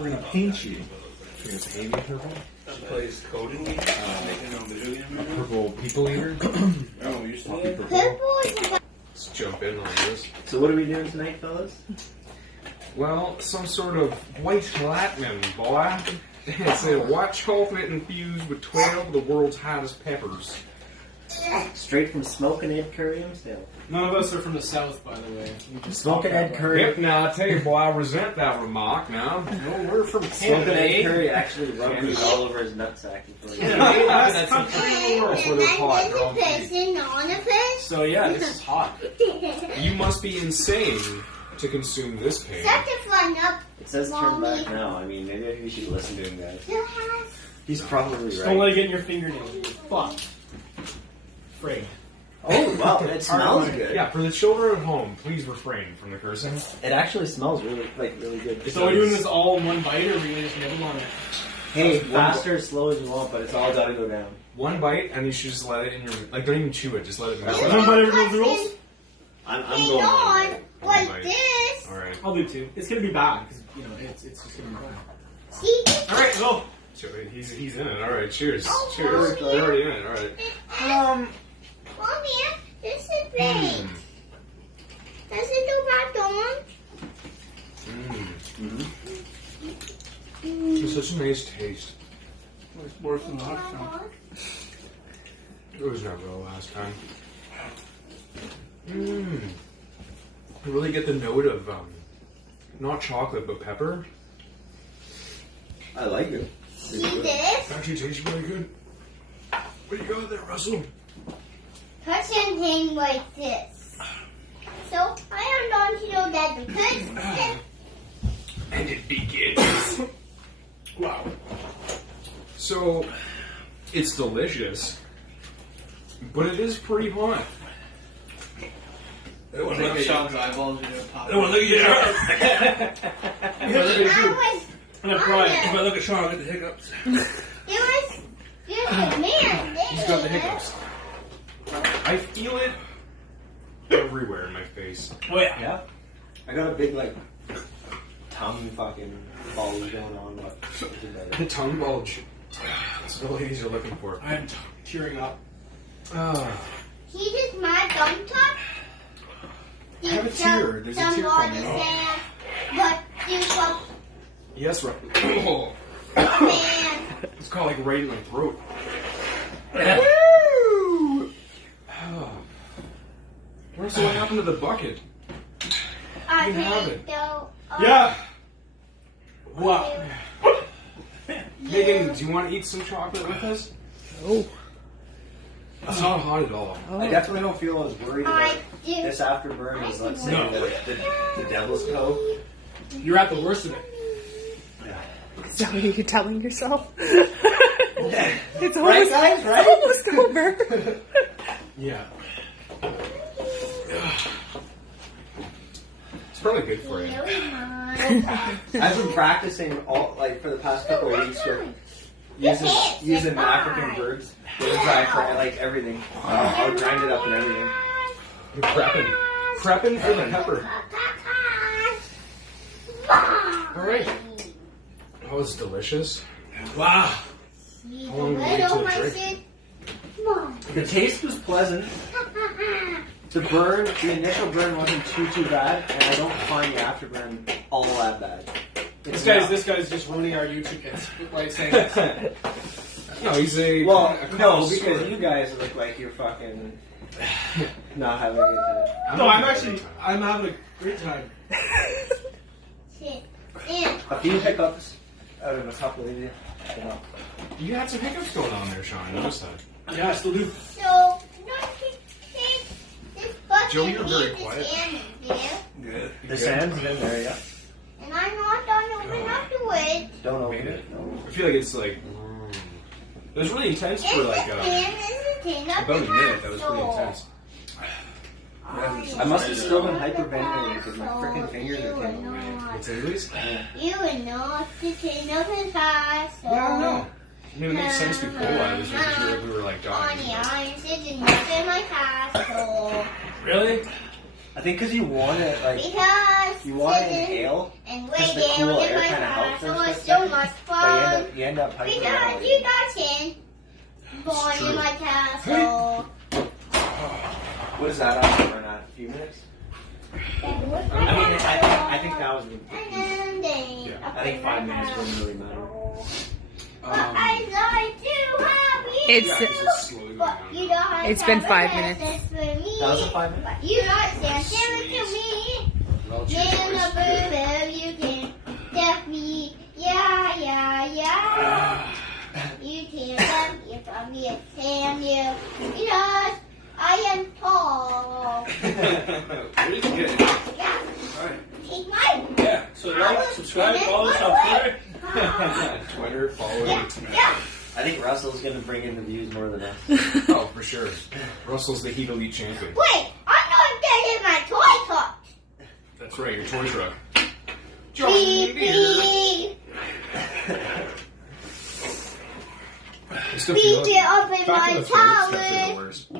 We're gonna paint you. You're gonna pay me purple? She plays coding game. Making on video game. Purple people eater? Oh, you're still Poppy purple. Purple is Let's jump in on this. So what are we doing tonight, fellas? Well, some sort of white lightning, boy. It's a white chocolate infused with 12 of the world's hottest peppers. Straight from Smokin' Ed Curry himself. None of us are from the south, by the way. Smokin' Ed Curry. Yep, now I tell you, boy, I resent that remark now. No, we're from Smokin' Canada. Ed eh? Curry actually rubbed it all over his nutsack. That's some country in the world where they're hot. They're all person on a fish. So yeah, this is hot. You must be insane to consume this pain. Shut the front up. It says turn Mommy. back now. I mean, maybe we should listen to him, guys. Who has He's probably Don't let right. it get in your fingernails. You fuck. Afraid. Oh, wow, it smells good. Yeah, for the children at home, please refrain from the cursing. It actually smells really good. So we're doing this all in one bite, or are we gonna just nibble on it? Hey, faster, as slow as you want, but it's all gotta go down. One bite, and you should just let it in your... Like, don't even chew it, just let it melt. Everyone bite everyone's rules? I'm hang going on on. like Bite. this? Alright. I'll do two. It's gonna be bad, because, you know, it's just gonna be bad. See? Alright, go. He's in it. Alright, cheers. Oh, Cheers. Mommy. You're already in it, alright. Mommy, this is great. Does it go back on? It's such a nice taste. It's worse than last time. It was never the last time. I really get the note of, not chocolate, but pepper. I like it. See this? It actually tastes really good. What do you got there, Russell? Touch something like this. So I am going to know that because And it begins. Wow. So, it's delicious, but it is pretty hot. It was like Sean's eyeballs are gonna pop. I want to look at you. I was I'm gonna cry. If I look at Sean, I get the hiccups. there was just a man there. He's got the hiccups. I feel it everywhere in my face. Oh yeah. Yeah? I got a big, tongue fucking bulge going on, but The tongue bulge. That's what the ladies are looking for. I'm tearing up. He just my thumb top. I have a tear. There's a tear coming out. But you fuck Yes, right. Oh, man. it's called like right in my throat. So what happened to the bucket? I You can have think it. though. Yeah. Wow. Megan, do you want to eat some chocolate with us? Oh. It's not hot at all. I definitely don't feel as worried I about do. this afterburn as, let's say, No. the devil's toe. You're at the worst of it. Is that what you're telling yourself? Yeah. It's Right, almost, guys? Right? almost over. Yeah. It's probably good for you. Really not. I've been practicing for the past couple of weeks with using African birds, everything. I'll grind it up and everything. You're prepping for the pepper. All right. Oh, it's delicious. Wow. How long do you wait till it drink? The taste was pleasant. The initial burn wasn't too bad, and I don't find the afterburn all that bad. This guy's just ruining our YouTube kids by saying this. No, he's a Well, a no, connoisseur. because you guys look like you're fucking not having a good time. No, I'm having a great time. A few hiccups out of a couple of you. You had some hiccups going on there, Sean. I noticed that. Yeah, I still do. So, no, this bucket Joe, you're very needs quiet. this sand in there. Good. The sand's in there, yeah. And I'm not done opening up to it. Don't open Made it. it? No. I feel like it's like... It was really intense for like This pan is the tin of about a the minute. That was pretty castle. intense. I must have still been hyperventilating because my freaking fingers are tingling. It's English? You are not the tin of the castle. Yeah, I don't know. I mean, it makes sense before I was we were like On dying. the iron sitting up in my castle. Really? I think because you want it, like, Because you want to sitting inhale, and because the waiting cool in air my kind of helps castle for a was split so second, much but fun. you end up hiking Because out. you got born in my castle. What is that on for not a few minutes? I think that was. I think 5 minutes wouldn't really matter. I like to have you. It's- Yeah, 'cause it's slowly going But down. you don't have It's to been have 5 a minutes. message for me. That was a 5 minutes? But you don't stand to me. Well, it's your In choice. the boo you can step me. Yeah. You can step me if I'm here, stand you. Because I am tall. Pretty good. Yeah. Alright. Take mine. Yeah, so like, subscribe, follow us on Twitter. Twitter, follow Yeah. it. Yeah. I think Russell's going to bring in the views more than us. Oh, for sure. Russell's the Heat Elite champion. Wait, I'm not getting my toy truck. That's right, your toy truck. Beep, beep. Just a Beep few- it up in Back my in the throat stuff are the tower. worst.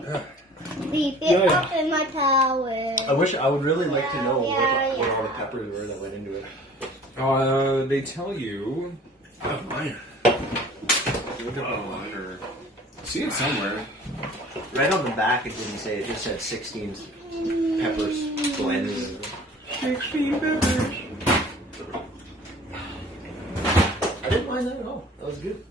Beep it up in my tower. I would really like to know Yeah, what yeah. all the peppers were that went into it. They tell you. Oh, mine. Look at online or see it somewhere. Right on the back, it didn't say. It just said 16 peppers blended. 16 peppers. I didn't mind that at all. That was good.